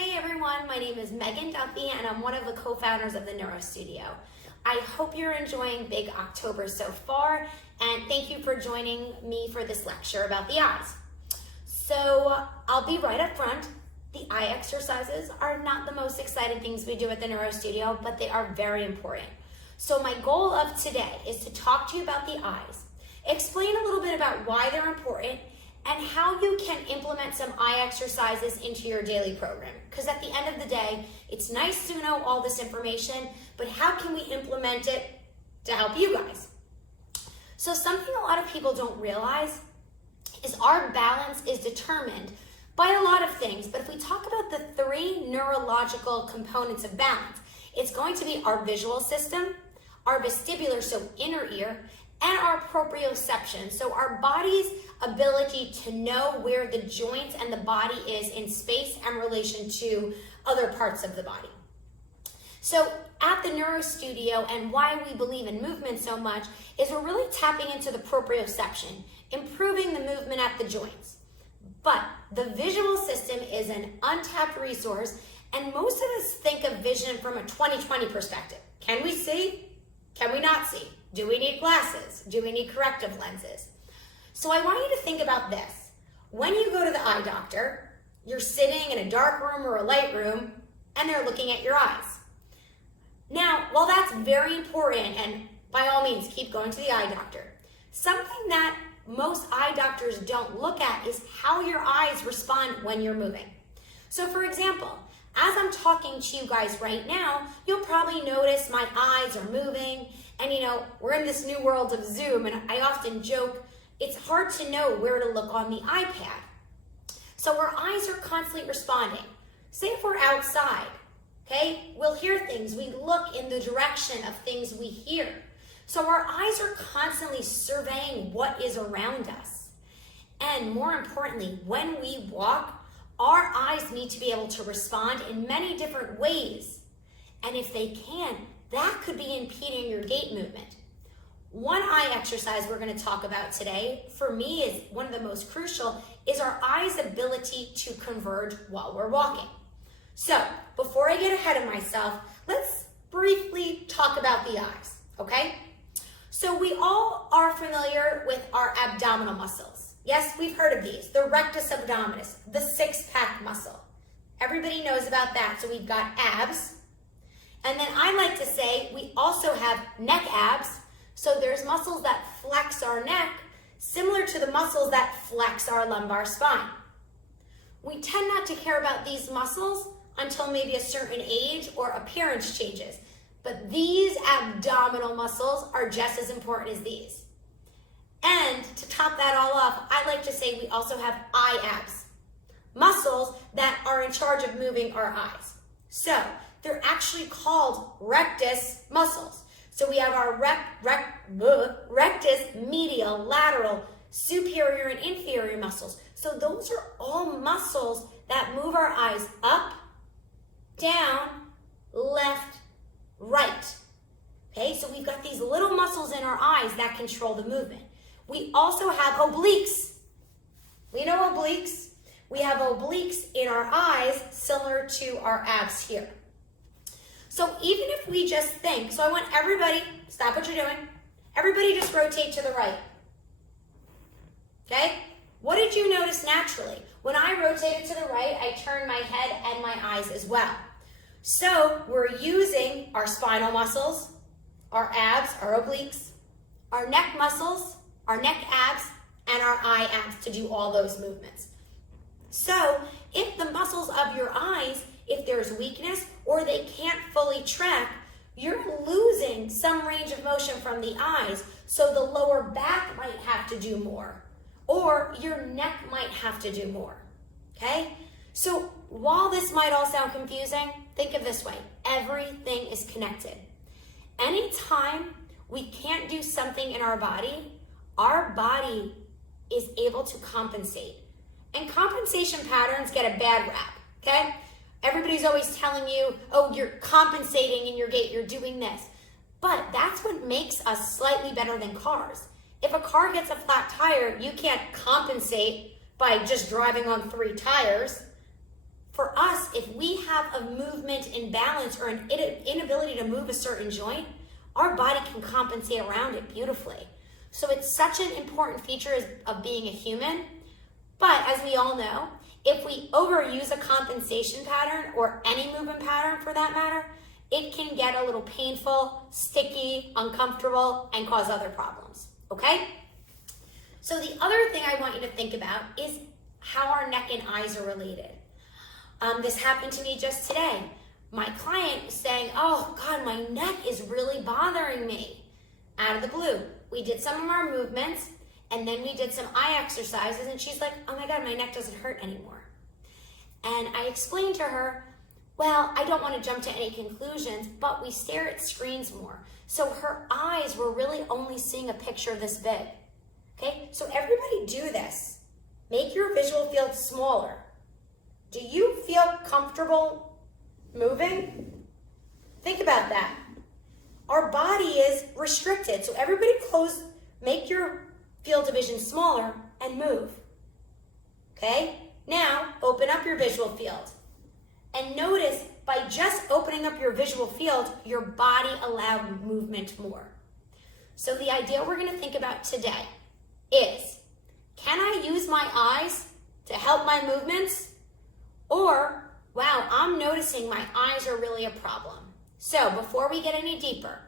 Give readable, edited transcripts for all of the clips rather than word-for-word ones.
Hey everyone, my name is Meghann Duffy and I'm one of the co-founders of the Neuro Studio. I hope you're enjoying Big October so far, and thank you for joining me for this lecture about the eyes. So I'll be right up front. The eye exercises are not the most exciting things we do at the Neuro Studio, but they are very important. So my goal of today is to talk to you about the eyes, explain a little bit about why they're important, and how you can implement some eye exercises into your daily program. Because at the end of the day, it's nice to know all this information, but how can we implement it to help you guys? So something a lot of people don't realize is our balance is determined by a lot of things. But if we talk about the three neurological components of balance, it's going to be our visual system, our vestibular, so inner ear, and our proprioception, so our body's ability to know where the joints and the body is in space and relation to other parts of the body. So at the Neuro Studio, and why we believe in movement so much, is we're really tapping into the proprioception, improving the movement at the joints. But the visual system is an untapped resource, and most of us think of vision from a 20/20 perspective. Can we see? Can we not see? Do we need glasses? Do we need corrective lenses? So I want you to think about this. When you go to the eye doctor, you're sitting in a dark room or a light room, and they're looking at your eyes. Now, while that's very important, and by all means, keep going to the eye doctor, something that most eye doctors don't look at is how your eyes respond when you're moving. So for example, as I'm talking to you guys right now, you'll probably notice my eyes are moving. And you know, we're in this new world of Zoom, and I often joke, it's hard to know where to look on the iPad. So our eyes are constantly responding. Say if we're outside, okay, we'll hear things. We look in the direction of things we hear. So our eyes are constantly surveying what is around us. And more importantly, when we walk, our eyes need to be able to respond in many different ways. And if they can, that could be impeding your gait movement. One eye exercise we're going to talk about today, for me, is one of the most crucial, is our eye's ability to converge while we're walking. So before I get ahead of myself, let's briefly talk about the eyes, okay? So we all are familiar with our abdominal muscles. Yes, we've heard of these, the rectus abdominis, the six-pack muscle. Everybody knows about that. So we've got abs. And then I like to say we also have neck abs. So there's muscles that flex our neck, similar to the muscles that flex our lumbar spine. We tend not to care about these muscles until maybe a certain age or appearance changes. But these abdominal muscles are just as important as these. And to top that all off, I like to say we also have eye abs, muscles that are in charge of moving our eyes. So they're actually called rectus muscles. So we have our rectus, medial, lateral, superior, and inferior muscles. So those are all muscles that move our eyes up, down, left, right. Okay, so we've got these little muscles in our eyes that control the movement. We also have obliques. We know obliques. We have obliques in our eyes, similar to our abs here. So even if we just think, so I want everybody, stop what you're doing. Everybody just rotate to the right. Okay? What did you notice naturally? When I rotated to the right, I turned my head and my eyes as well. So we're using our spinal muscles, our abs, our obliques, our neck muscles, our neck abs, and our eye abs to do all those movements. So if the muscles of your eyes, if there's weakness or they can't fully track, you're losing some range of motion from the eyes. So the lower back might have to do more, or your neck might have to do more, okay? So while this might all sound confusing, think of this way. Everything is connected. Anytime we can't do something in our body is able to compensate. And compensation patterns get a bad rap, okay? Everybody's always telling you, oh, you're compensating in your gait, you're doing this. But that's what makes us slightly better than cars. If a car gets a flat tire, you can't compensate by just driving on 3 tires. for us, if we have a movement imbalance or an inability to move a certain joint, our body can compensate around it beautifully. So it's such an important feature of being a human. But as we all know, if we overuse a compensation pattern or any movement pattern for that matter, it can get a little painful, sticky, uncomfortable, and cause other problems, okay? So the other thing I want you to think about is how our neck and eyes are related. This happened to me just today. My client was saying, oh God, my neck is really bothering me. Out of the blue, we did some of our movements and then we did some eye exercises and she's like, oh my God, my neck doesn't hurt anymore. And I explained to her, well, I don't want to jump to any conclusions, but we stare at screens more. So her eyes were really only seeing a picture this big. Okay, so everybody do this. Make your visual field smaller. Do you feel comfortable moving? Think about that. Our body is restricted. So everybody close, make your field of vision smaller and move. Okay? Now, open up your visual field. And notice, by just opening up your visual field, your body allowed movement more. So the idea we're going to think about today is, can I use my eyes to help my movements? Or, wow, I'm noticing my eyes are really a problem. So before we get any deeper,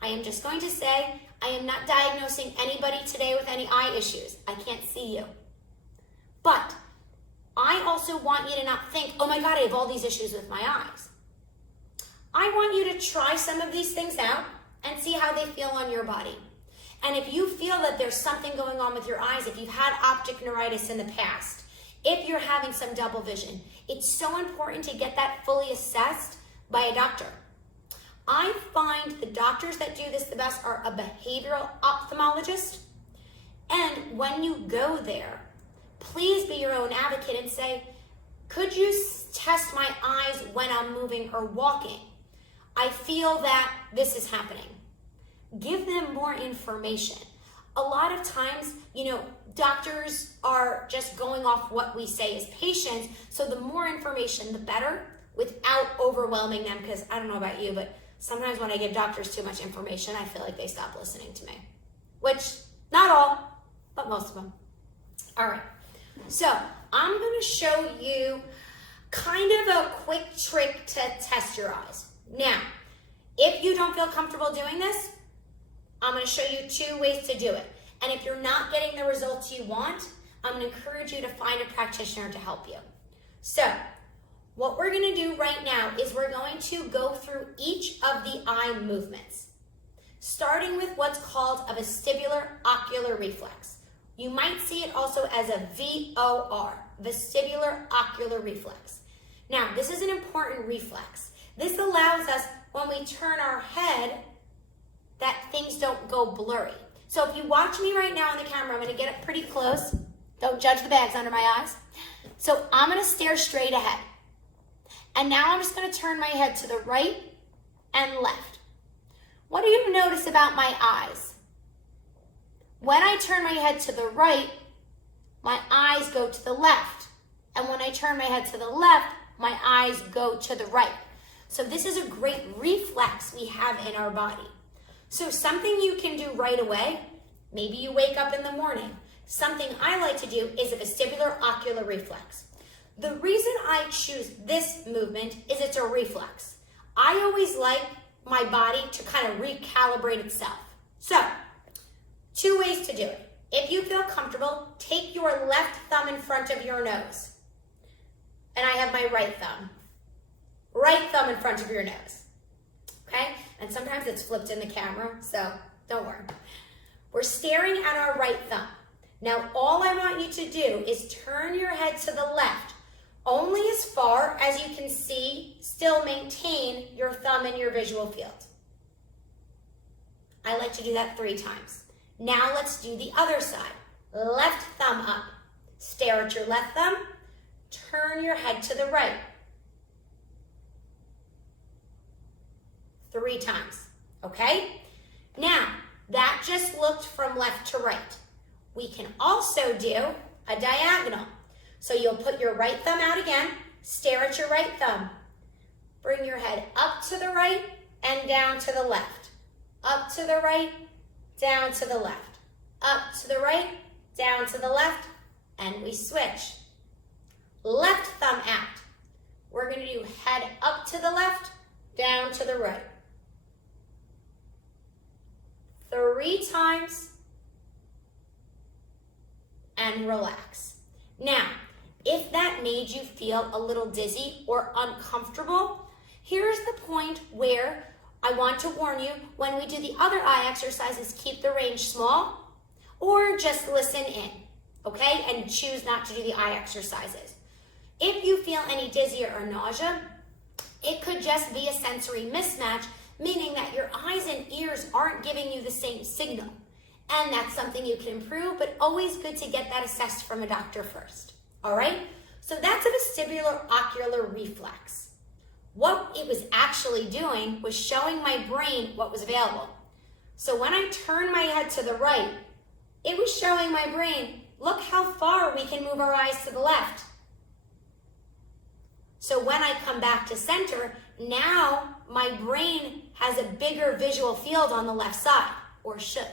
I am just going to say, I am not diagnosing anybody today with any eye issues. I can't see you. But I also want you to not think, oh my God, I have all these issues with my eyes. I want you to try some of these things out and see how they feel on your body. And if you feel that there's something going on with your eyes, if you've had optic neuritis in the past, if you're having some double vision, it's so important to get that fully assessed by a doctor. I find the doctors that do this the best are a behavioral ophthalmologist. And when you go there, please be your own advocate and say, could you test my eyes when I'm moving or walking? I feel that this is happening. Give them more information. A lot of times, doctors are just going off what we say as patients, so the more information, the better, without overwhelming them, because I don't know about you, but sometimes when I give doctors too much information, I feel like they stop listening to me. Which, not all, but most of them. All right, so I'm going to show you kind of a quick trick to test your eyes. Now, if you don't feel comfortable doing this, I'm going to show you 2 ways to do it. And if you're not getting the results you want, I'm going to encourage you to find a practitioner to help you. So, what we're going to do right now is we're going to go through each of the eye movements, starting with what's called a vestibular ocular reflex. You might see it also as a VOR, vestibular ocular reflex. Now, this is an important reflex. This allows us, when we turn our head, that things don't go blurry. So if you watch me right now on the camera, I'm going to get up pretty close. Don't judge the bags under my eyes. So I'm going to stare straight ahead. And now I'm just going to turn my head to the right and left. What do you notice about my eyes? When I turn my head to the right, my eyes go to the left. And when I turn my head to the left, my eyes go to the right. So this is a great reflex we have in our body. So something you can do right away, maybe you wake up in the morning. Something I like to do is a vestibular ocular reflex. The reason I choose this movement is it's a reflex. I always like my body to kind of recalibrate itself. So, 2 ways to do it. If you feel comfortable, take your left thumb in front of your nose. And I have my right thumb. Right thumb in front of your nose. Okay? And sometimes it's flipped in the camera, so don't worry. We're staring at our right thumb. Now, all I want you to do is turn your head to the left, only as far as you can see, still maintain your thumb in your visual field. I like to do that 3 times. Now let's do the other side. Left thumb up. Stare at your left thumb. Turn your head to the right. 3 times, okay? Now, that just looked from left to right. We can also do a diagonal. So you'll put your right thumb out again, Stare at your right thumb. Bring your head up to the right and down to the left. Up to the right, down to the left. Up to the right, down to the left, and we switch. Left thumb out. We're going to do head up to the left, down to the right. 3 times, and relax. Now, if that made you feel a little dizzy or uncomfortable, here's the point where I want to warn you, when we do the other eye exercises, keep the range small or just listen in, okay? And choose not to do the eye exercises. If you feel any dizzy or nausea, it could just be a sensory mismatch, meaning that your eyes and ears aren't giving you the same signal. And that's something you can improve, but always good to get that assessed from a doctor first, all right? So that's a vestibular ocular reflex. What it was actually doing was showing my brain what was available. So when I turn my head to the right, it was showing my brain, look how far we can move our eyes to the left. So when I come back to center, now my brain has a bigger visual field on the left side, or should.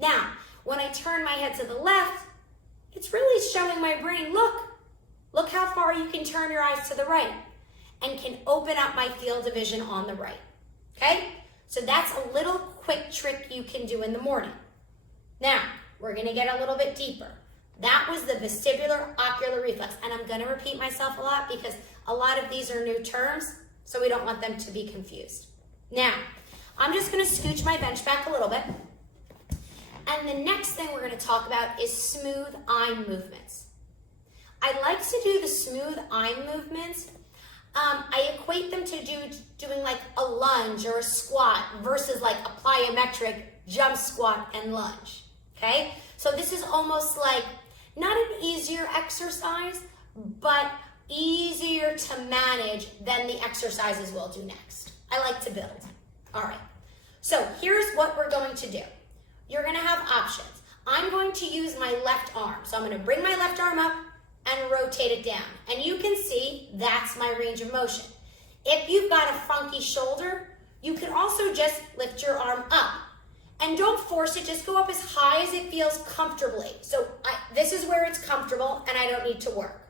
Now, when I turn my head to the left, it's really showing my brain, look how far you can turn your eyes to the right, and can open up my field of vision on the right, okay? So that's a little quick trick you can do in the morning. Now, we're gonna get a little bit deeper. That was the vestibular ocular reflex, and I'm gonna repeat myself a lot because a lot of these are new terms, so we don't want them to be confused. Now, I'm just gonna scooch my bench back a little bit, and the next thing we're gonna talk about is smooth eye movements. I like to do the smooth eye movements. I equate them to doing like a lunge or a squat versus like a plyometric jump, squat, and lunge, okay? So this is almost like not an easier exercise, but easier to manage than the exercises we'll do next. I like to build. All right, so here's what we're going to do. You're gonna have options. I'm going to use my left arm. So I'm gonna bring my left arm up and rotate it down. And you can see that's my range of motion. If you've got a funky shoulder, you can also just lift your arm up. And don't force it, just go up as high as it feels comfortably. So this is where it's comfortable and I don't need to work.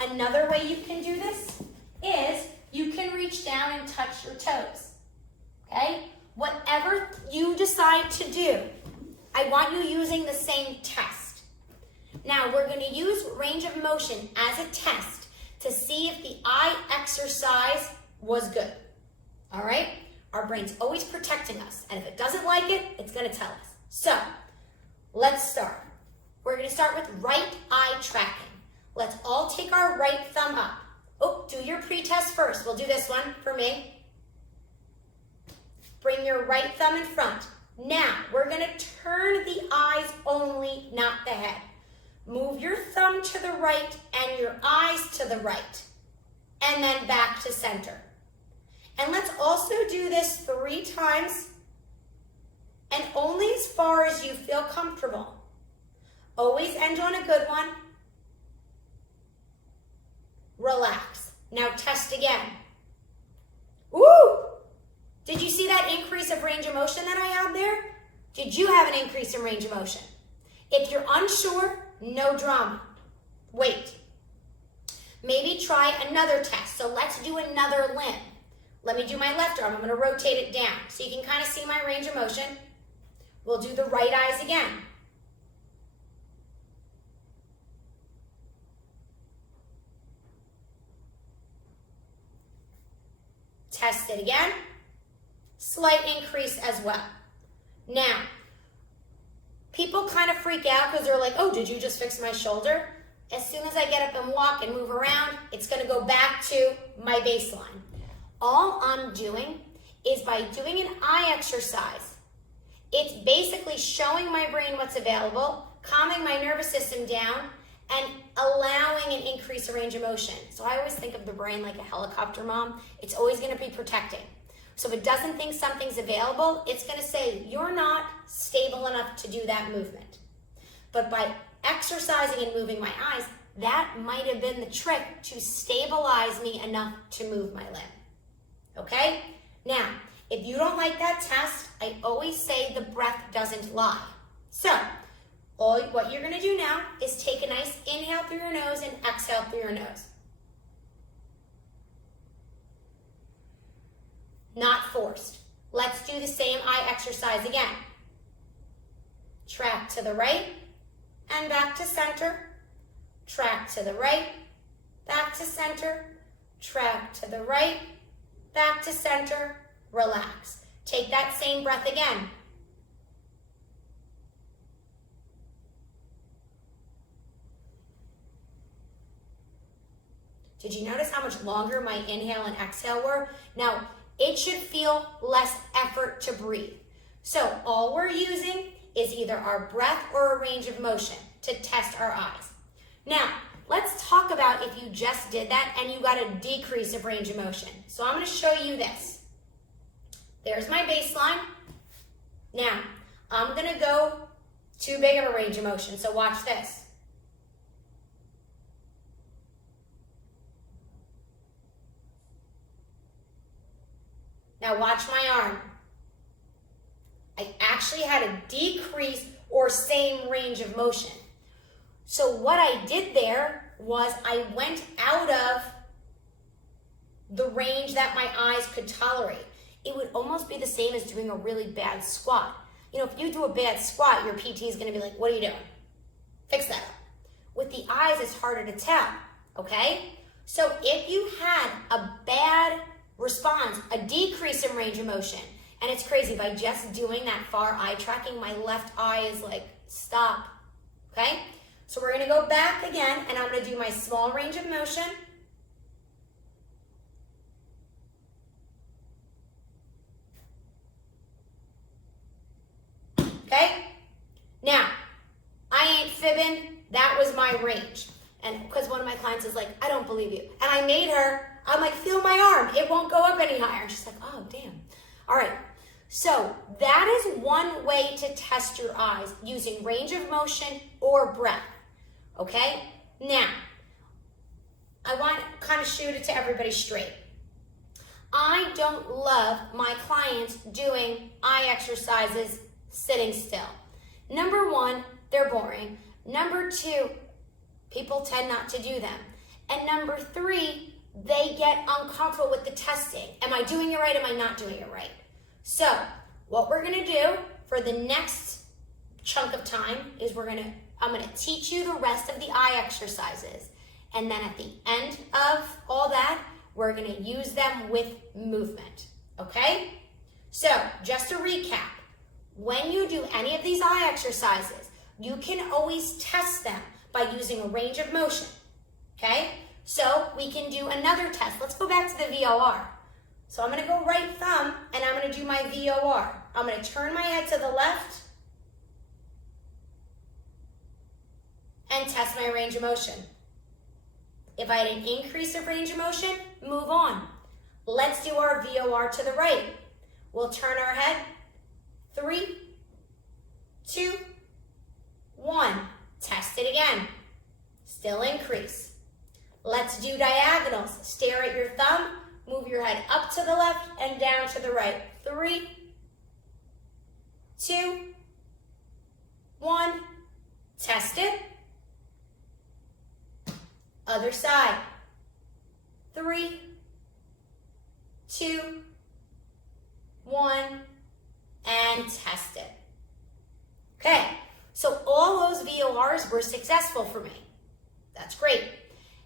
Another way you can do this is you can reach down and touch your toes, okay? Whatever you decide to do, I want you using the same test. Now we're going to use range of motion as a test to see if the eye exercise was good, all right? Our brain's always protecting us, and if it doesn't like it, it's going to tell us. So let's start. We're going to start with right eye tracking. Let's all take our right thumb up. Oh, do your pre-test first. We'll do this one for me. Bring your right thumb in front. Now, we're going to turn the eyes only, not the head. Move your thumb to the right and your eyes to the right, and then back to center. And let's also do this 3 times, and only as far as you feel comfortable. Always end on a good one. Relax. Now test again. Woo! Did you see that increase of range of motion that I had there? Did you have an increase in range of motion? If you're unsure, no drama. Wait. Maybe try another test. So let's do another limb. Let me do my left arm. I'm going to rotate it down so you can kind of see my range of motion. We'll do the right eyes again. Test it again. Slight increase as well. Now, people kind of freak out because they're like, oh, did you just fix my shoulder? As soon as I get up and walk and move around, it's going to go back to my baseline. All I'm doing is by doing an eye exercise, it's basically showing my brain what's available, calming my nervous system down, and allowing an increase in range of motion. So I always think of the brain like a helicopter mom. It's always going to be protecting. So if it doesn't think something's available, it's going to say, you're not stable enough to do that movement. But by exercising and moving my eyes, that might have been the trick to stabilize me enough to move my limb. Okay? Now, if you don't like that test, I always say the breath doesn't lie. So, what you're gonna do now is take a nice inhale through your nose and exhale through your nose. Not forced. Let's do the same eye exercise again. Track to the right and back to center. Track to the right, back to center. Track to the right, back to center. Relax. Take that same breath again. Did you notice how much longer my inhale and exhale were? Now, it should feel less effort to breathe. So all we're using is either our breath or a range of motion to test our eyes. Now, let's talk about if you just did that and you got a decrease of range of motion. So I'm going to show you this. There's my baseline. Now, I'm going to go too big of a range of motion, so watch this. Now watch my arm. I actually had a decrease or same range of motion. So what I did there was I went out of the range that my eyes could tolerate. It would almost be the same as doing a really bad squat. You know, if you do a bad squat, your PT is going to be like, what are you doing? Fix that up. With the eyes, it's harder to tell, okay? So if you had a bad response, a decrease in range of motion, and it's crazy, by just doing that far eye tracking, my left eye is like, stop, okay? So we're gonna go back again, and I'm gonna do my small range of motion. Okay? Now, I ain't fibbing, that was my range. And because one of my clients is like, I don't believe you. And I made her, I'm like, feel my arm, it won't go up any higher. And she's like, oh, damn. All right, so that is one way to test your eyes, using range of motion or breath, okay? Now, I want to kind of shoot it to everybody straight. I don't love my clients doing eye exercises sitting still. Number one, they're boring. Number two, people tend not to do them. And number three, they get uncomfortable with the testing. Am I doing it right? Am I not doing it right? So what we're gonna do for the next chunk of time is I'm gonna teach you the rest of the eye exercises. And then at the end of all that, we're gonna use them with movement, okay? So just to recap, when you do any of these eye exercises, you can always test them by using a range of motion, okay? So we can do another test. Let's go back to the VOR. So I'm gonna go right thumb and I'm gonna do my VOR. I'm gonna turn my head to the left and test my range of motion. If I had an increase of range of motion, move on. Let's do our VOR to the right. We'll turn our head. 3, 2, 1. Test it again. Still increase. Let's do diagonals. Stare at your thumb, move your head up to the left and down to the right. 3, 2, 1. Test it. Other side. 3, 2, 1, and test it. Okay, so all those VORs were successful for me. That's great.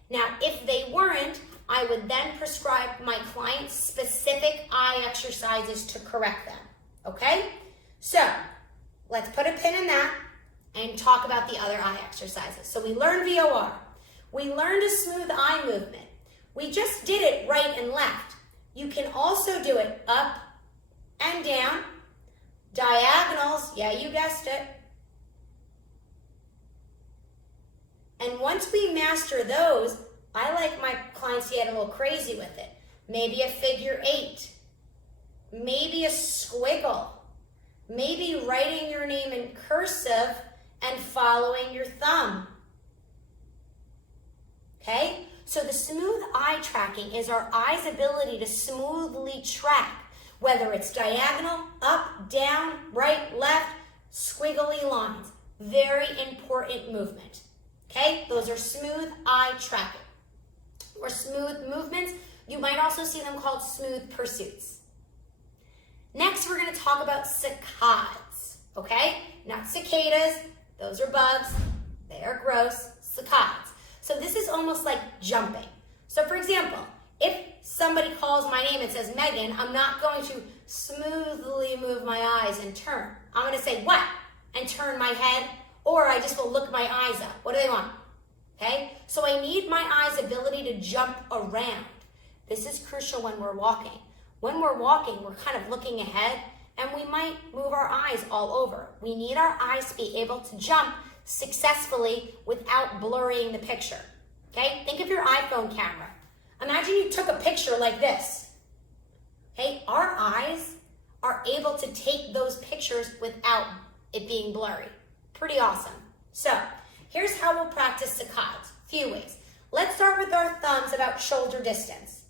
Now, if they weren't, I would then prescribe my clients specific eye exercises to correct them, okay? So, let's put a pin in that and talk about the other eye exercises. So we learned VOR. We learned a smooth eye movement. We just did it right and left. You can also do it up and down, diagonals, yeah, you guessed it. And once we master those, I like my clients to get a little crazy with it. Maybe a figure 8, maybe a squiggle, maybe writing your name in cursive and following your thumb. okay? So the smooth eye tracking is our eye's ability to smoothly track, whether it's diagonal, up, down, right, left, squiggly lines. Very important movement, okay? Those are smooth eye tracking. Or smooth movements. You might also see them called smooth pursuits. Next, we're going to talk about saccades, okay? Not cicadas. Those are bugs. They are gross. Saccades. So this is almost like jumping. So for example, if somebody calls my name and says Meghann, I'm not going to smoothly move my eyes and turn. I'm going to say what? And turn my head, or I just will look my eyes up. What do they want? Okay? So I need my eye's ability to jump around. This is crucial when we're walking. When we're walking, we're kind of looking ahead, and we might move our eyes all over. We need our eyes to be able to jump successfully without blurring the picture. Okay? Think of your iPhone camera. Imagine you took a picture like this. Okay? Our eyes are able to take those pictures without it being blurry. Pretty awesome. So, here's how we'll practice saccades. Few ways. Let's start with our thumbs about shoulder distance.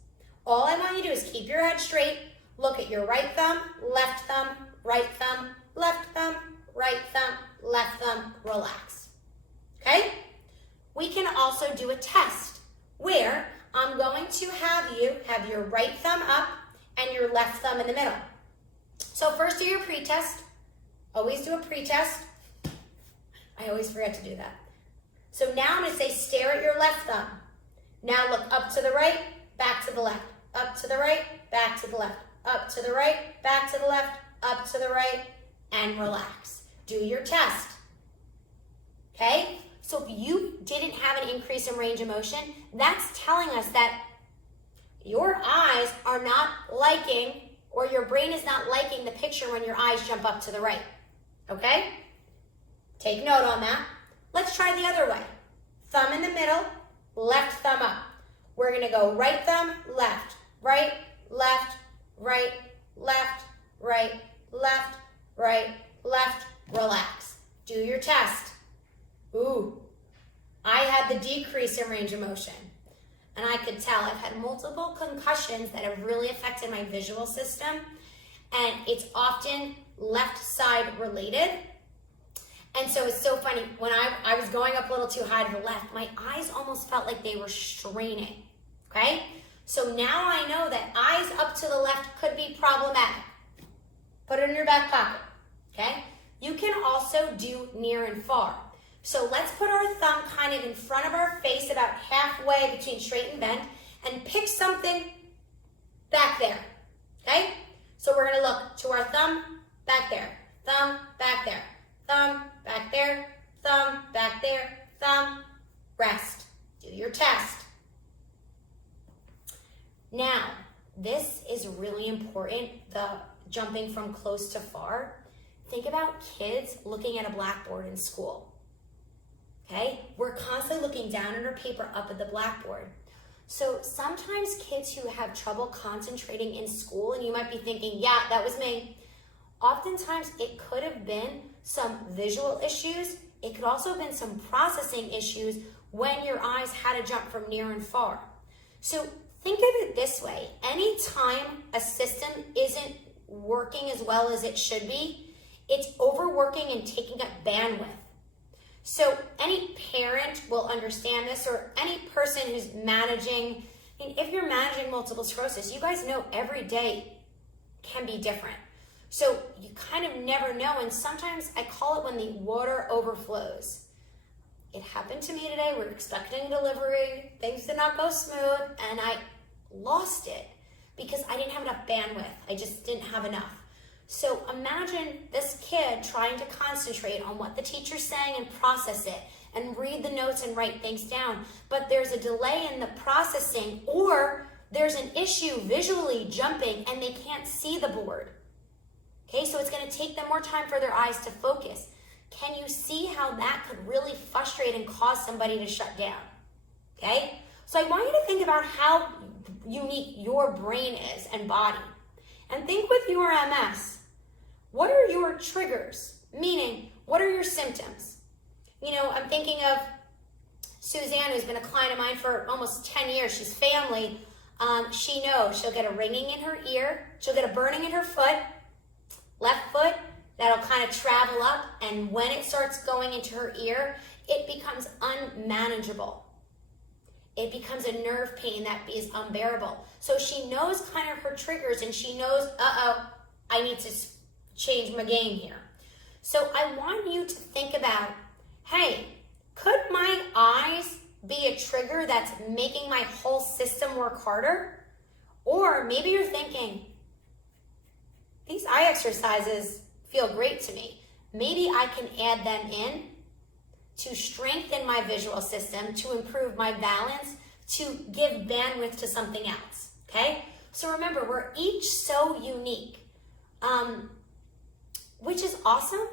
All I want you to do is keep your head straight. Look at your right thumb, left thumb, right thumb, left thumb, right thumb, left thumb, relax. Okay? We can also do a test where I'm going to have you have your right thumb up and your left thumb in the middle. So first do your pre-test. Always do a pre-test. I always forget to do that. So now I'm going to say stare at your left thumb. Now look up to the right, back to the left. Up to the right, back to the left. Up to the right, back to the left, up to the right, and relax. Do your test. Okay? So if you didn't have an increase in range of motion, that's telling us that your eyes are not liking, or your brain is not liking the picture when your eyes jump up to the right. Okay? Take note on that. Let's try the other way. Thumb in the middle, left thumb up. We're going to go right thumb, left, right, left, right, left, right, left, right, left, relax. Do your test. Ooh, I had the decrease in range of motion. And I could tell I've had multiple concussions that have really affected my visual system. And it's often left side related. And so it's so funny, when I was going up a little too high to the left, my eyes almost felt like they were straining, okay? So now I know that eyes up to the left could be problematic. Put it in your back pocket, okay? You can also do near and far. So let's put our thumb kind of in front of our face, about halfway between straight and bent, and pick something back there, okay? So we're gonna look to our thumb, back there, thumb, back there, thumb, back there, thumb, back there, thumb, rest. Do your test. Now, this is really important, the jumping from close to far. Think about kids looking at a blackboard in school, okay? We're constantly looking down at our paper, up at the blackboard. So sometimes kids who have trouble concentrating in school, and you might be thinking, yeah, that was me. Oftentimes it could have been some visual issues. It could also have been some processing issues when your eyes had to jump from near and far. So think of it this way. Anytime a system isn't working as well as it should be, it's overworking and taking up bandwidth. So any parent will understand this, or any person who's managing, I mean, if you're managing multiple sclerosis, you guys know every day can be different. So you kind of never know, and sometimes I call it when the water overflows. It happened to me today. We're expecting delivery. Things did not go smooth, and I lost it because I didn't have enough bandwidth. I just didn't have enough. So imagine this kid trying to concentrate on what the teacher's saying and process it and read the notes and write things down. But there's a delay in the processing, or there's an issue visually jumping and they can't see the board. Okay, so it's going to take them more time for their eyes to focus. Can you see how that could really frustrate and cause somebody to shut down? Okay, so I want you to think about how unique your brain is and body. And think with your MS, what are your triggers? Meaning, what are your symptoms? You know, I'm thinking of Suzanne, who's been a client of mine for almost 10 years, she's family, she knows she'll get a ringing in her ear, she'll get a burning in her foot, left foot, that'll kind of travel up, and when it starts going into her ear, it becomes unmanageable. It becomes a nerve pain that is unbearable. So she knows kind of her triggers, and she knows, I need to change my game here. So I want you to think about, hey, could my eyes be a trigger that's making my whole system work harder? Or maybe you're thinking, these eye exercises feel great to me. Maybe I can add them in to strengthen my visual system, to improve my balance, to give bandwidth to something else, okay? So remember, we're each so unique, which is awesome,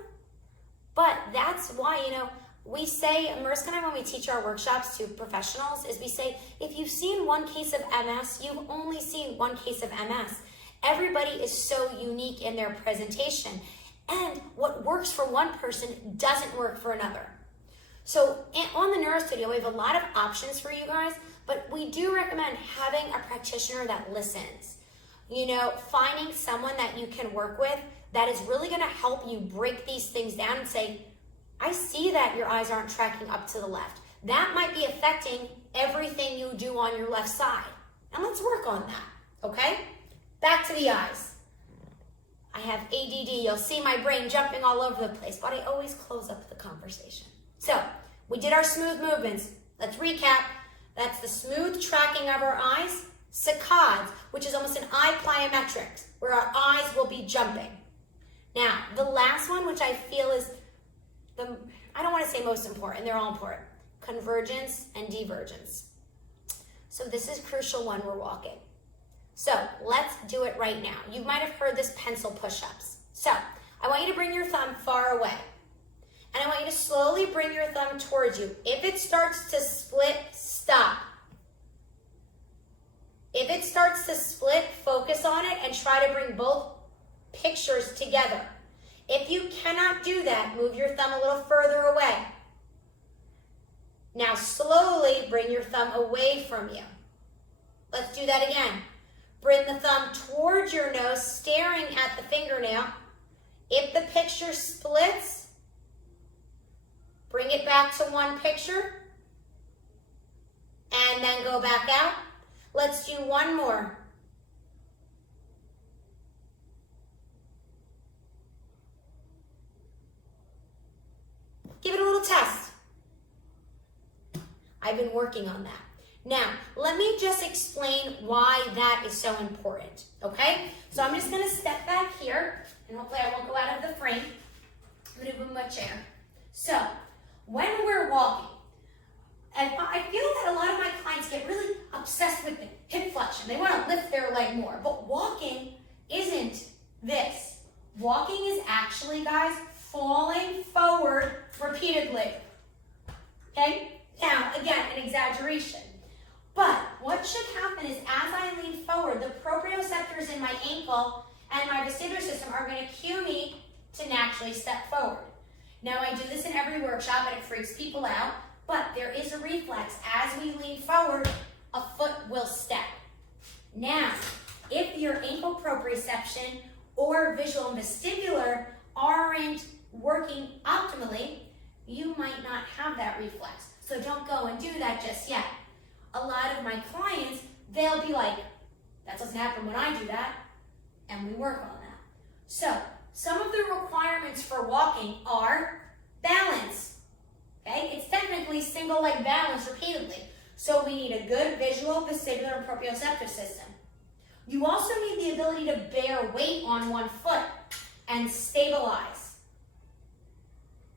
but that's why, we say, Mariska and I, when we teach our workshops to professionals, is we say, if you've seen one case of MS, you've only seen one case of MS. Everybody is so unique in their presentation, and what works for one person doesn't work for another. So on the Neuro Studio, we have a lot of options for you guys, but we do recommend having a practitioner that listens. Finding someone that you can work with that is really gonna help you break these things down and say, I see that your eyes aren't tracking up to the left. That might be affecting everything you do on your left side. And let's work on that, okay? Back to the eyes. I have ADD. You'll see my brain jumping all over the place, but I always close up the conversation. So we did our smooth movements. Let's recap. That's the smooth tracking of our eyes. Saccades, which is almost an eye plyometrics, where our eyes will be jumping. Now, the last one, which I feel is I don't want to say most important, they're all important. Convergence and divergence. So this is crucial when we're walking. So let's do it right now. You might have heard this pencil push-ups. So I want you to bring your thumb far away. And I want you to slowly bring your thumb towards you. If it starts to split, stop. If it starts to split, focus on it and try to bring both pictures together. If you cannot do that, move your thumb a little further away. Now slowly bring your thumb away from you. Let's do that again. Bring the thumb towards your nose, staring at the fingernail. If the picture splits, bring it back to one picture and then go back out. Let's do one more. Give it a little test. I've been working on that. Now, let me just explain why that is so important, okay? So I'm just gonna step back here, and hopefully I won't go out of the frame. I'm gonna move my chair. So, when we're walking, and I feel that a lot of my clients get really obsessed with the hip flexion. They wanna lift their leg more, but walking isn't this. Walking is actually, guys, falling forward repeatedly, okay? Now, again, an exaggeration. But what should happen is as I lean forward, the proprioceptors in my ankle and my vestibular system are going to cue me to naturally step forward. Now, I do this in every workshop and it freaks people out, but there is a reflex. As we lean forward, a foot will step. Now, if your ankle proprioception or visual and vestibular aren't working optimally, you might not have that reflex. So don't go and do that just yet. A lot of my clients, they'll be like, that doesn't happen when I do that, and we work on that. So some of the requirements for walking are balance, okay? It's technically single leg balance repeatedly. So we need a good visual, vestibular, and proprioceptive system. You also need the ability to bear weight on one foot and stabilize.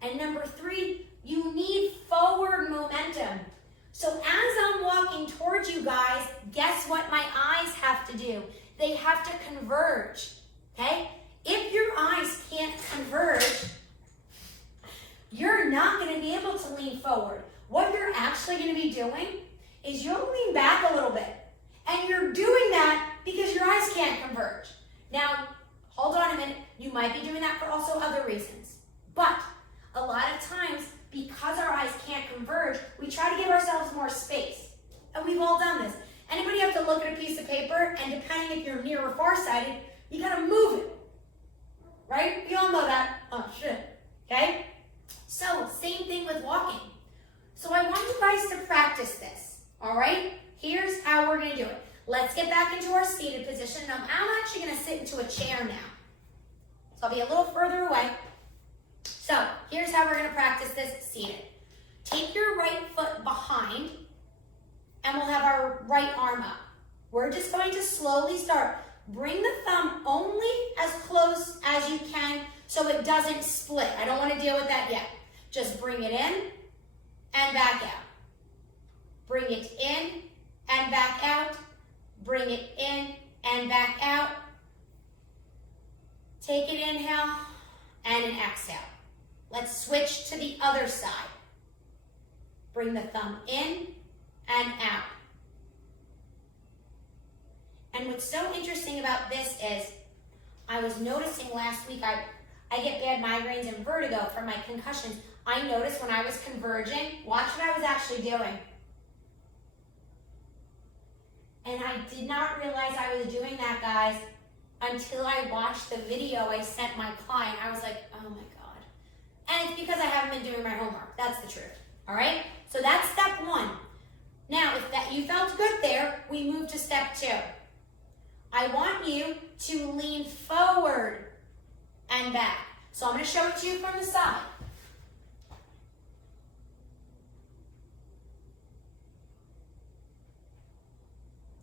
And number 3, you need forward momentum. So as I'm walking towards you guys, guess what my eyes have to do? They have to converge, okay? If your eyes can't converge, you're not going to be able to lean forward. What you're actually going to be doing is you'll lean back a little bit. And you're doing that because your eyes can't converge. Now, hold on a minute. You might be doing that for also other reasons. But a lot of times, because our eyes can't converge, we try to give ourselves and depending if you're near or far-sighted, you gotta move it, right? We all know that. Oh, shit, okay? So, same thing with walking. So I want you guys to practice this, all right? Here's how we're gonna do it. Let's get back into our seated position. Now, I'm actually gonna sit into a chair now. So I'll be a little further away. So here's how we're gonna practice this seated. Take your right foot behind, and we'll have our right arm up. We're just going to slowly start. Bring the thumb only as close as you can so it doesn't split. I don't want to deal with that yet. Just bring it in and back out. Bring it in and back out. Bring it in and back out. Take an inhale and an exhale. Let's switch to the other side. Bring the thumb in and out. And what's so interesting about this is, I was noticing last week, I get bad migraines and vertigo from my concussions. I noticed when I was converging, watch what I was actually doing. And I did not realize I was doing that, guys, until I watched the video I sent my client. I was like, oh my God. And it's because I haven't been doing my homework. That's the truth, all right? So that's step one. Now, if that you felt good there, we move to step two. I want you to lean forward and back. So I'm going to show it to you from the side.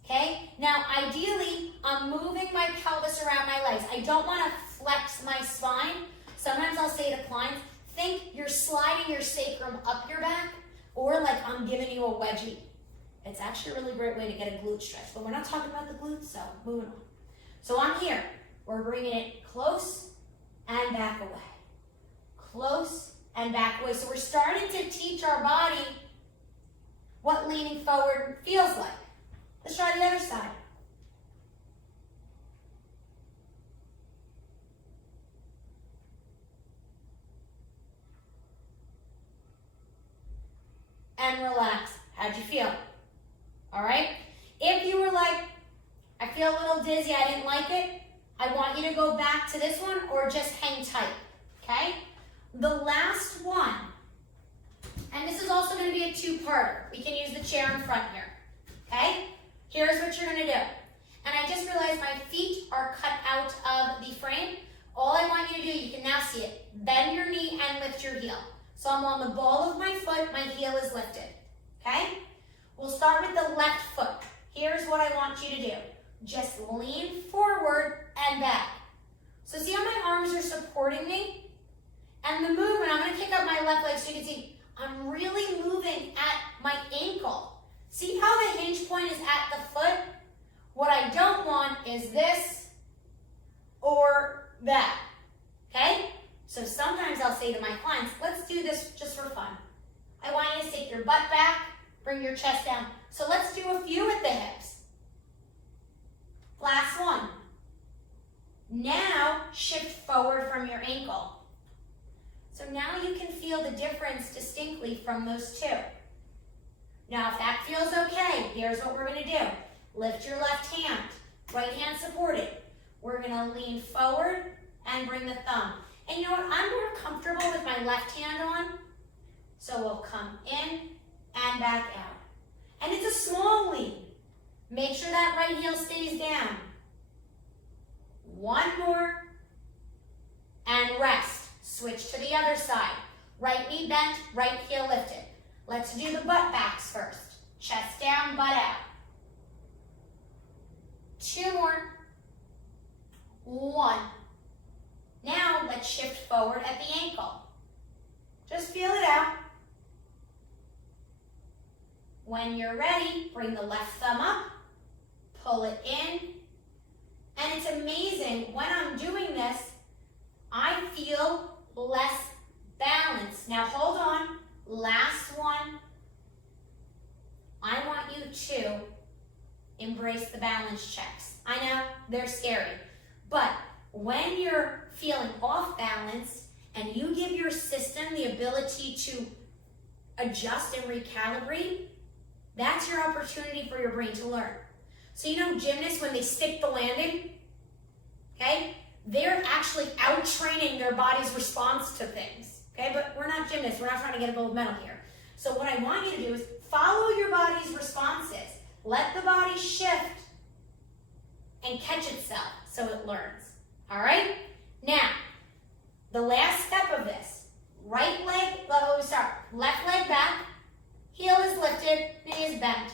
Okay? Now, ideally, I'm moving my pelvis around my legs. I don't want to flex my spine. Sometimes I'll say to clients, think you're sliding your sacrum up your back, or like I'm giving you a wedgie. It's actually a really great way to get a glute stretch, but we're not talking about the glutes, so moving on. So I'm here. We're bringing it close and back away. Close and back away. So we're starting to teach our body what leaning forward feels like. Let's try the other side. And relax. How'd you feel? All right? If you were like, I feel a little dizzy, I didn't like it, I want you to go back to this one or just hang tight, okay? The last one, and this is also going to be a two-parter. We can use the chair in front here, okay? Here's what you're going to do. And I just realized my feet are cut out of the frame. All I want you to do, you can now see it, bend your knee and lift your heel. So I'm on the ball of my foot, my heel is lifted, okay? We'll start with the left foot. Here's what I want you to do. Just lean forward and back. So see how my arms are supporting me? And the movement, I'm going to kick up my left leg so you can see I'm really moving at my ankle. See how the hinge point is at the foot? What I don't want is this or that, okay? So sometimes I'll say to my clients, let's do this just for fun. I want you to take your butt back, bring your chest down. So let's do a few at the hips. Last one. Now shift forward from your ankle. So now you can feel the difference distinctly from those two. Now if that feels okay, here's what we're going to do. Lift your left hand, right hand supported. We're going to lean forward and bring the thumb. And you know what? I'm more comfortable with my left hand on. So we'll come in and back out. And it's a small lean. Make sure that right heel stays down. One more. And rest. Switch to the other side. Right knee bent, right heel lifted. Let's do the butt backs first. Chest down, butt out. Two more. One. Now let's shift forward at the ankle. Just feel it out. When you're ready, bring the left thumb up, pull it in, and it's amazing, when I'm doing this, I feel less balance. Now hold on, last one. I want you to embrace the balance checks. I know, they're scary, but when you're feeling off balance and you give your system the ability to adjust and recalibrate, that's your opportunity for your brain to learn. So you know gymnasts, when they stick the landing, okay, they're actually out-training their body's response to things, okay? But we're not gymnasts. We're not trying to get a gold medal here. So what I want you to do is follow your body's responses. Let the body shift and catch itself so it learns, all right? Now, the last step of this, right leg, left leg back, heel is lifted, knee is bent,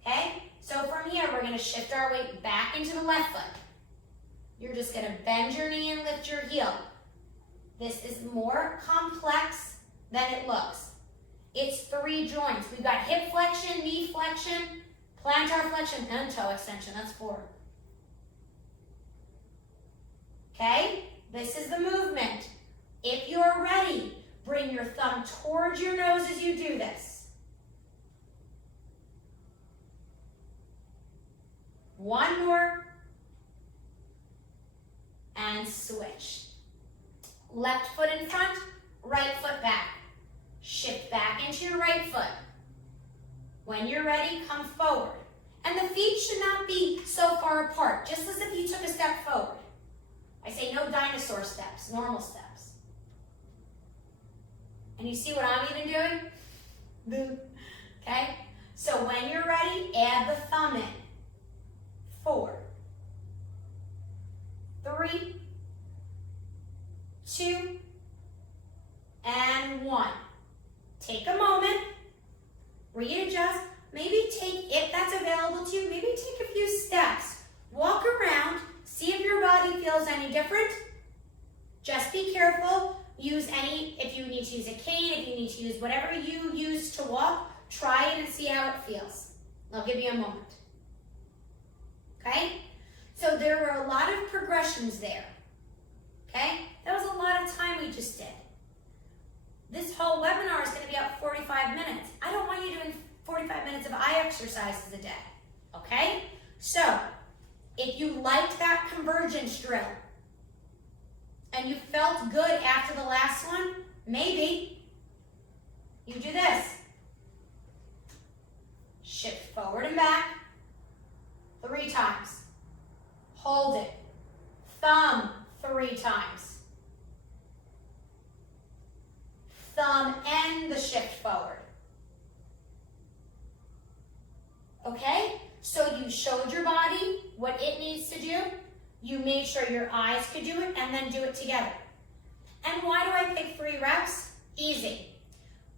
okay? So from here, we're gonna shift our weight back into the left foot. You're just gonna bend your knee and lift your heel. This is more complex than it looks. It's 3 joints. We've got hip flexion, knee flexion, plantar flexion, and toe extension. That's 4. Okay? This is the movement. If you're ready, bring your thumb towards your nose as you do this. 1 more. And switch. Left foot in front, right foot back. Shift back into your right foot. When you're ready, come forward. And the feet should not be so far apart, just as if you took a step forward. I say no dinosaur steps, normal steps. And you see what I'm even doing? Okay? So when you're ready, add the thumb in. 4, 3, 2, and 1. Take a moment, readjust, maybe take, if that's available to you, maybe take a few steps. Walk around, see if your body feels any different. Just be careful, use any, if you need to use a cane, if you need to use whatever you use to walk, try it and see how it feels. I'll give you a moment. Okay? So there were a lot of progressions there. Okay? That was a lot of time we just did. This whole webinar is going to be about 45 minutes. I don't want you doing 45 minutes of eye exercises a day. Okay? So, if you liked that convergence drill and you felt good after the last one, maybe you do this. Shift forward and back 3 times. Hold it. Thumb 3 times. Thumb and the shift forward. Okay? So you showed your body what it needs to do. You made sure your eyes could do it and then do it together. And why do I pick 3 reps? Easy.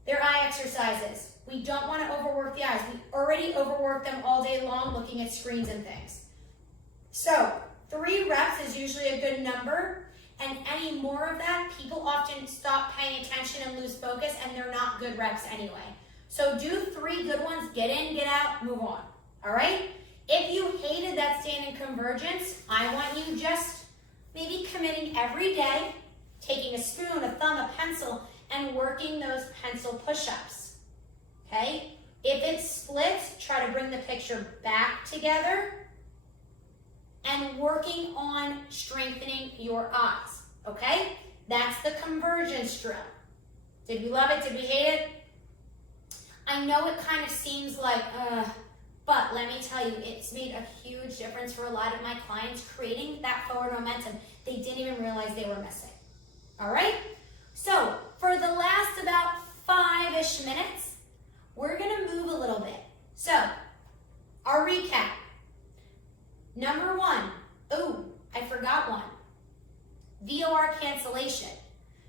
They're eye exercises. We don't want to overwork the eyes. We already overwork them all day long looking at screens and things. So 3 reps is usually a good number. And any more of that, people often stop paying attention and lose focus, and they're not good reps anyway. So do 3 good ones, get in, get out, move on. All right? If you hated that standing convergence, I want you just maybe committing every day, taking a spoon, a thumb, a pencil, and working those pencil push-ups. Okay? If it splits, try to bring the picture back together and working on strengthening your eyes, okay? That's the convergence drill. Did we love it? Did we hate it? I know it kind of seems like, but let me tell you, it's made a huge difference for a lot of my clients creating that forward momentum they didn't even realize they were missing. All right? So for the last about 5-ish minutes, we're gonna move a little bit. So our recap. Number 1, I forgot one. VOR cancellation.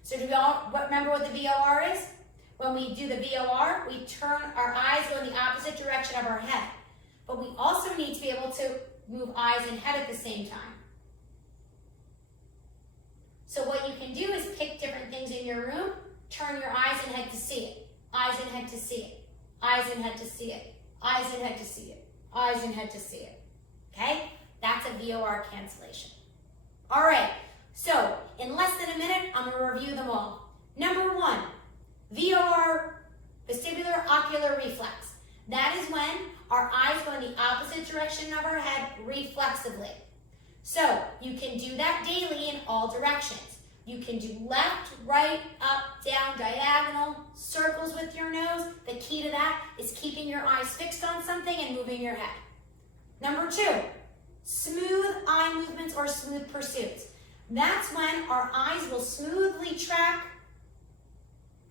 So do we all remember what the VOR is? When we do the VOR, we turn our eyes go in the opposite direction of our head. But we also need to be able to move eyes and head at the same time. So what you can do is pick different things in your room, turn your eyes and head to see it. Eyes and head to see it. Eyes and head to see it. Eyes and head to see it. Eyes and head to see it. Okay? That's a VOR cancellation. All right. So in less than a minute, I'm going to review them all. Number 1, VOR, vestibular ocular reflex. That is when our eyes go in the opposite direction of our head reflexively. So you can do that daily in all directions. You can do left, right, up, down, diagonal, circles with your nose. The key to that is keeping your eyes fixed on something and moving your head. Number 2, smooth eye movements or smooth pursuits. That's when our eyes will smoothly track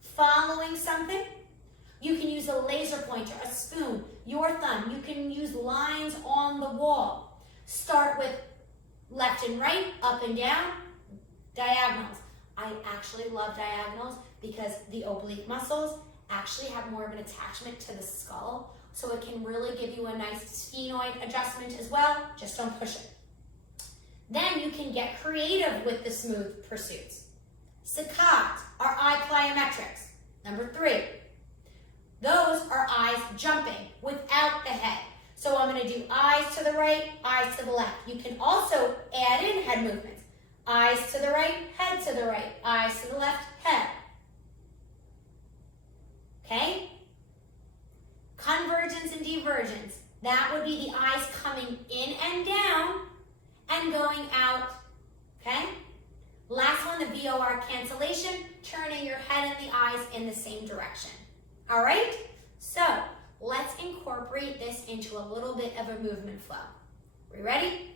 following something. You can use a laser pointer, a spoon, your thumb. You can use lines on the wall. Start with left and right, up and down, diagonals. I actually love diagonals because the oblique muscles actually have more of an attachment to the skull, so it can really give you a nice sphenoid adjustment as well. Just don't push it. Then you can get creative with the smooth pursuits. Saccades are eye plyometrics. Number 3, those are eyes jumping without the head. So I'm going to do eyes to the right, eyes to the left. You can also add in head movements. Eyes to the right, head to the right, eyes to the left, head. Okay? Convergence and divergence. That would be the eyes coming in and down and going out. Okay? Last one, the VOR cancellation, turning your head and the eyes in the same direction. All right? So let's incorporate this into a little bit of a movement flow. We ready?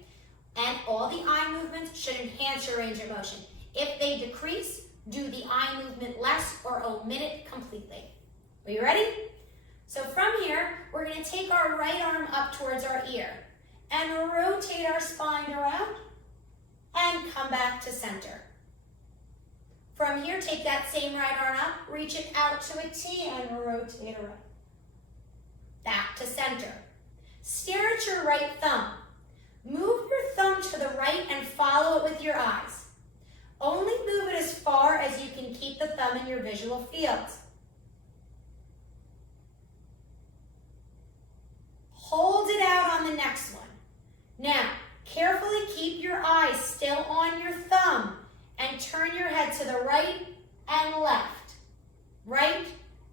And all the eye movements should enhance your range of motion. If they decrease, do the eye movement less or omit it completely. Are you ready? So from here, we're going to take our right arm up towards our ear and rotate our spine around and come back to center. From here, take that same right arm up, reach it out to a T and rotate around. Back to center. Stare at your right thumb. Move your thumb to the right and follow it with your eyes. Only move it as far as you can keep the thumb in your visual field. Hold it out on the next one. Now, carefully keep your eyes still on your thumb and turn your head to the right and left. Right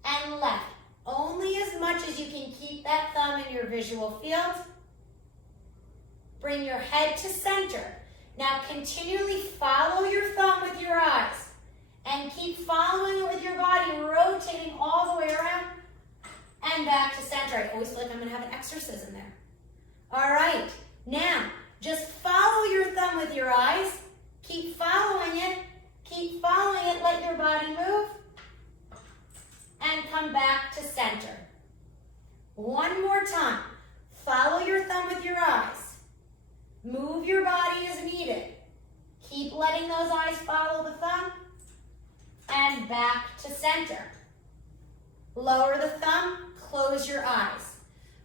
and left. Only as much as you can keep that thumb in your visual field. Bring your head to center. Now continually follow your thumb with your eyes and keep following it with your body, rotating all the way around and back to center. I always feel like I'm going to have an exorcism there. All right. Now, just follow your thumb with your eyes. Keep following it. Keep following it. Let your body move. And come back to center. One more time. Follow your thumb with your eyes. Move your body as needed. Keep letting those eyes follow the thumb. And back to center. Lower the thumb. Close your eyes.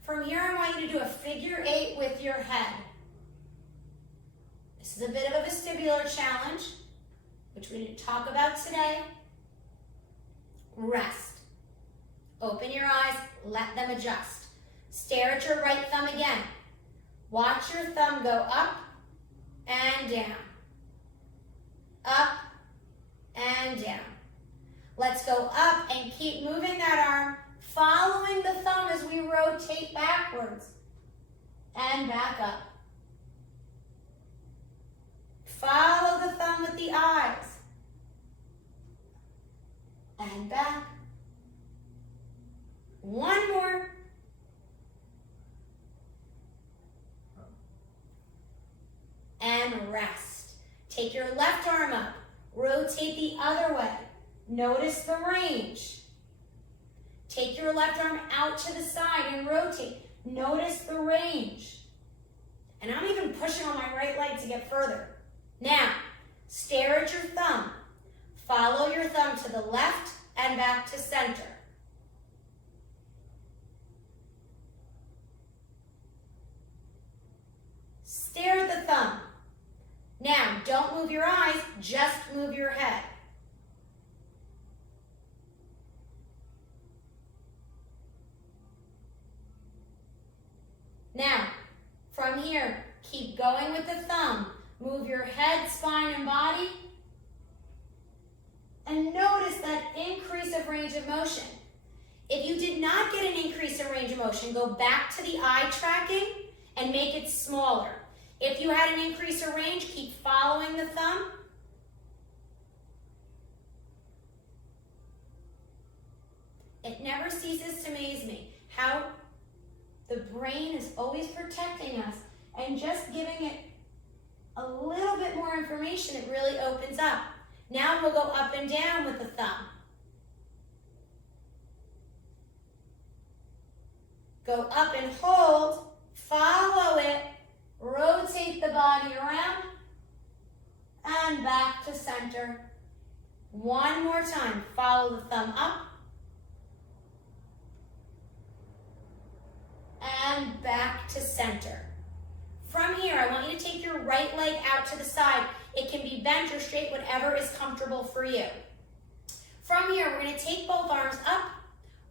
From here, I want you to do a figure 8 with your head. This is a bit of a vestibular challenge, which we didn't talk about today. Rest. Open your eyes, let them adjust. Stare at your right thumb again. Watch your thumb go up and down. Up and down. Let's go up and keep moving that arm, following the thumb as we rotate backwards and back up. Follow the thumb with the eyes and back. One more. And rest. Take your left arm up. Rotate the other way. Notice the range. Take your left arm out to the side and rotate. Notice the range. And I'm even pushing on my right leg to get further. Now, stare at your thumb. Follow your thumb to the left and back to center. Stare at the thumb. Now, don't move your eyes, just move your head. Now, from here, keep going with the thumb. Move your head, spine, and body. And notice that increase of range of motion. If you did not get an increase in range of motion, go back to the eye tracking and make it smaller. If you had an increase of range, keep following the thumb. It never ceases to amaze me how The brain is always protecting us, and just giving it a little bit more information, it really opens up. Now we'll go up and down with the thumb. Go up and hold, follow it, rotate the body around, and back to center. One more time, follow the thumb up, and back to center. From here, I want you to take your right leg out to the side. It can be bent or straight, whatever is comfortable for you. From here, we're going to take both arms up,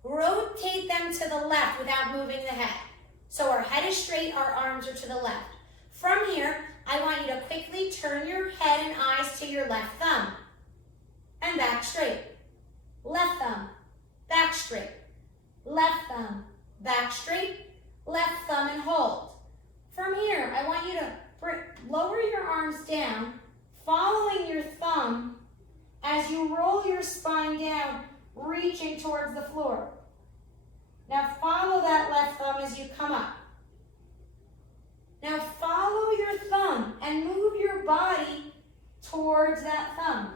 rotate them to the left without moving the head. So our head is straight, our arms are to the left. From here, I want you to quickly turn your head and eyes to your left thumb and back straight. Left thumb, back straight. Left thumb, back straight. Left thumb and hold. From here, I want you to lower your arms down, following your thumb as you roll your spine down, reaching towards the floor. Now follow that left thumb as you come up. Now follow your thumb and move your body towards that thumb.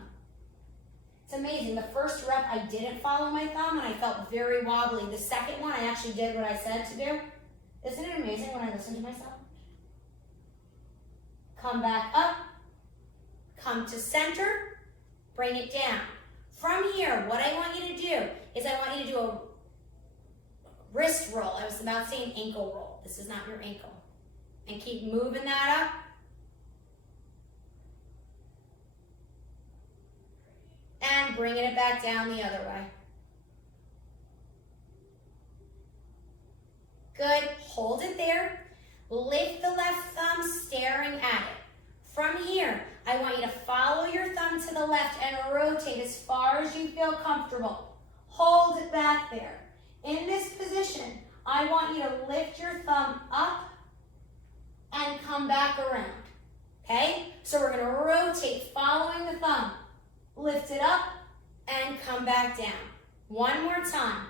It's amazing. The first rep, I didn't follow my thumb and I felt very wobbly. The second one, I actually did what I said to do. Isn't it amazing when I listen to myself? Come back up, come to center, bring it down. From here, what I want you to do is I want you to do a wrist roll. I was about saying ankle roll. This is not your ankle. And keep moving that up. And bringing it back down the other way. Good, hold it there. Lift the left thumb, staring at it. From here, I want you to follow your thumb to the left and rotate as far as you feel comfortable. Hold it back there. In this position, I want you to lift your thumb up and come back around. Okay? So we're going to rotate following the thumb. Lift it up and come back down. One more time.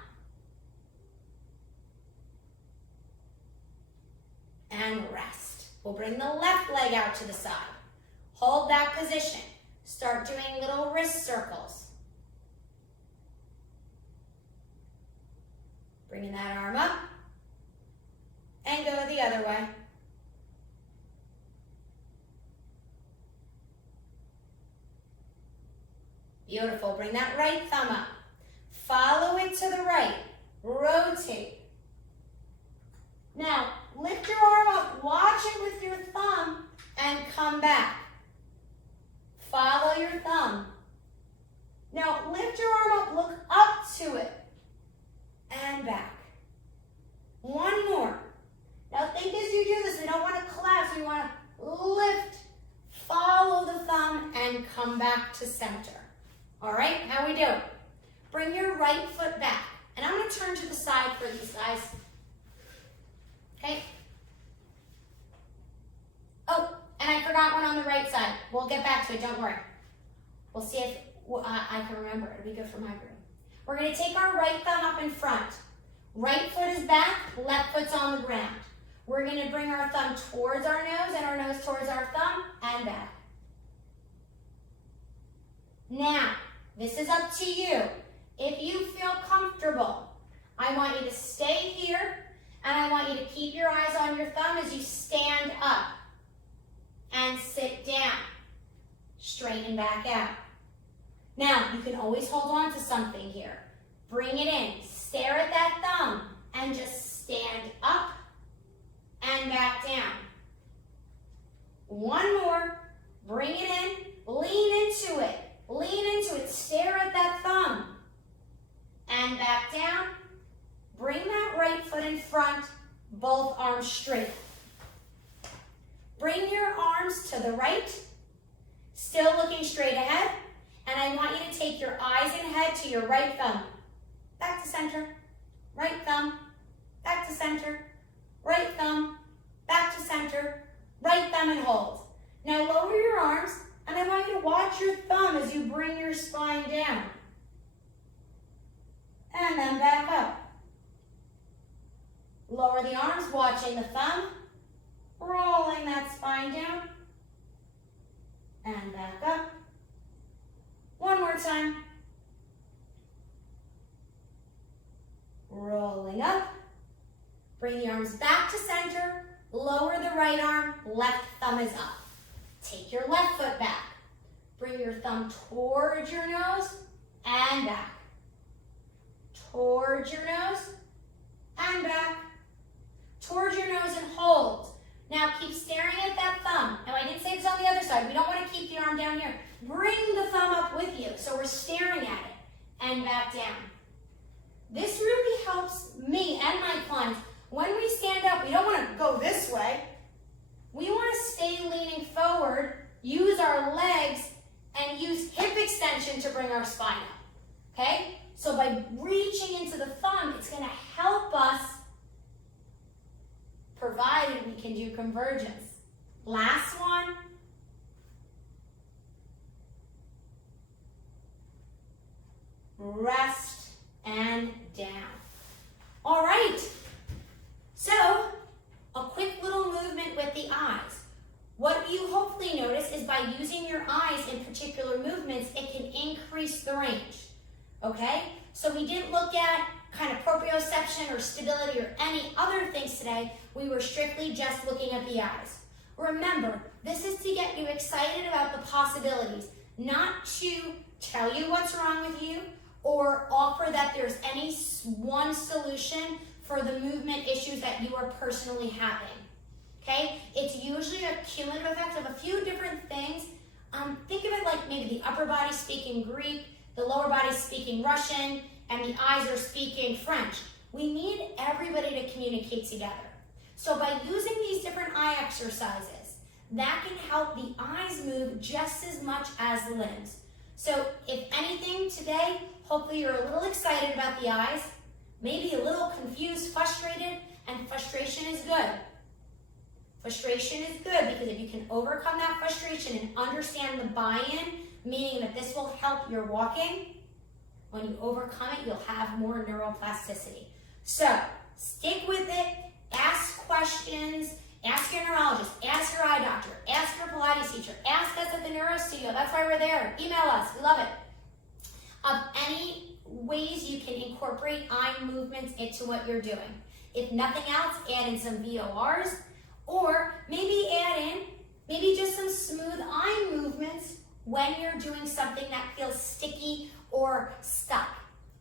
And rest. We'll bring the left leg out to the side. Hold that position. Start doing little wrist circles. Bringing that arm up. And go the other way. Beautiful. Bring that right thumb up. Follow it to the right. Rotate. Now, lift your arm up, watch it with your thumb, and come back. Follow your thumb. Now, lift your arm up, look up to it, and back. One more. Now, think as you do this, we don't want to collapse, we want to lift, follow the thumb, and come back to center. All right, how we do? Bring your right foot back, and I'm going to turn to the side for these guys. Okay. Oh, and I forgot one on the right side. We'll get back to it, don't worry. We'll see if I can remember. It'll be good for my brain. We're going to take our right thumb up in front. Right foot is back, left foot's on the ground. We're going to bring our thumb towards our nose and our nose towards our thumb and back. Now, this is up to you. If you feel comfortable, I want you to stay here. And I want you to keep your eyes on your thumb as you stand up and sit down. Straighten back out. Now, you can always hold on to something here. Bring it in. Stare at that thumb and just stand up and back down. One more. Bring it in. Lean into it. Lean into it. Stare at that thumb and back down. Bring that right foot in front, both arms straight. Bring your arms to the right, still looking straight ahead, and I want you to take your eyes and head to your right thumb. Back to center, right thumb, back to center, right thumb, back to center, right thumb and hold. Now lower your arms, and I want you to watch your thumb as you bring your spine down. And then back up. Lower Are the arms watching the thumb? Rolling that spine down. And back up. One more time. Rolling up. Bring the arms back to center. Lower the right arm. Left thumb is up. Take your left foot back. Bring your thumb towards your nose and back. Towards your nose and back. Towards your nose and hold. Now keep staring at that thumb. Now I didn't say this on the other side. We don't want to keep the arm down here. Bring the thumb up with you. So we're staring at it and back down. This really helps me and my clients. When we stand up, we don't want to go this way. We want to stay leaning forward, use our legs, and use hip extension to bring our spine up. Okay? So by reaching into the thumb, it's going to help us, provided we can do convergence. Last one. Rest and down. All right. So, a quick little movement with the eyes. What you hopefully notice is by using your eyes in particular movements, it can increase the range. Okay? So we didn't look at kind of proprioception or stability or any other things today. We were strictly just looking at the eyes. Remember, this is to get you excited about the possibilities, not to tell you what's wrong with you or offer that there's any one solution for the movement issues that you are personally having. Okay? It's usually a cumulative effect of a few different things. Think of it like maybe the upper body speaking Greek, the lower body speaking Russian, and the eyes are speaking French. We need everybody to communicate together. So by using these different eye exercises, that can help the eyes move just as much as the limbs. So if anything today, hopefully you're a little excited about the eyes, maybe a little confused, frustrated, and frustration is good. Frustration is good because if you can overcome that frustration and understand the buy-in, meaning that this will help your walking, when you overcome it, you'll have more neuroplasticity. So stick with it, ask questions, ask your neurologist, ask your eye doctor, ask your Pilates teacher, ask us at the Neuro Studio. That's why we're there. Email us. We love it. Any ways you can incorporate eye movements into what you're doing. If nothing else, add in some VORs, or maybe add in maybe just some smooth eye movements when you're doing something that feels sticky or stuck.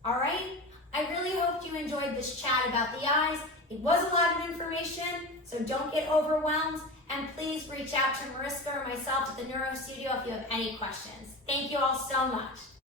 All right? I really hope you enjoyed this chat about the eyes. It was a lot of information, so don't get overwhelmed. And please reach out to Mariska or myself at the Neuro Studio if you have any questions. Thank you all so much.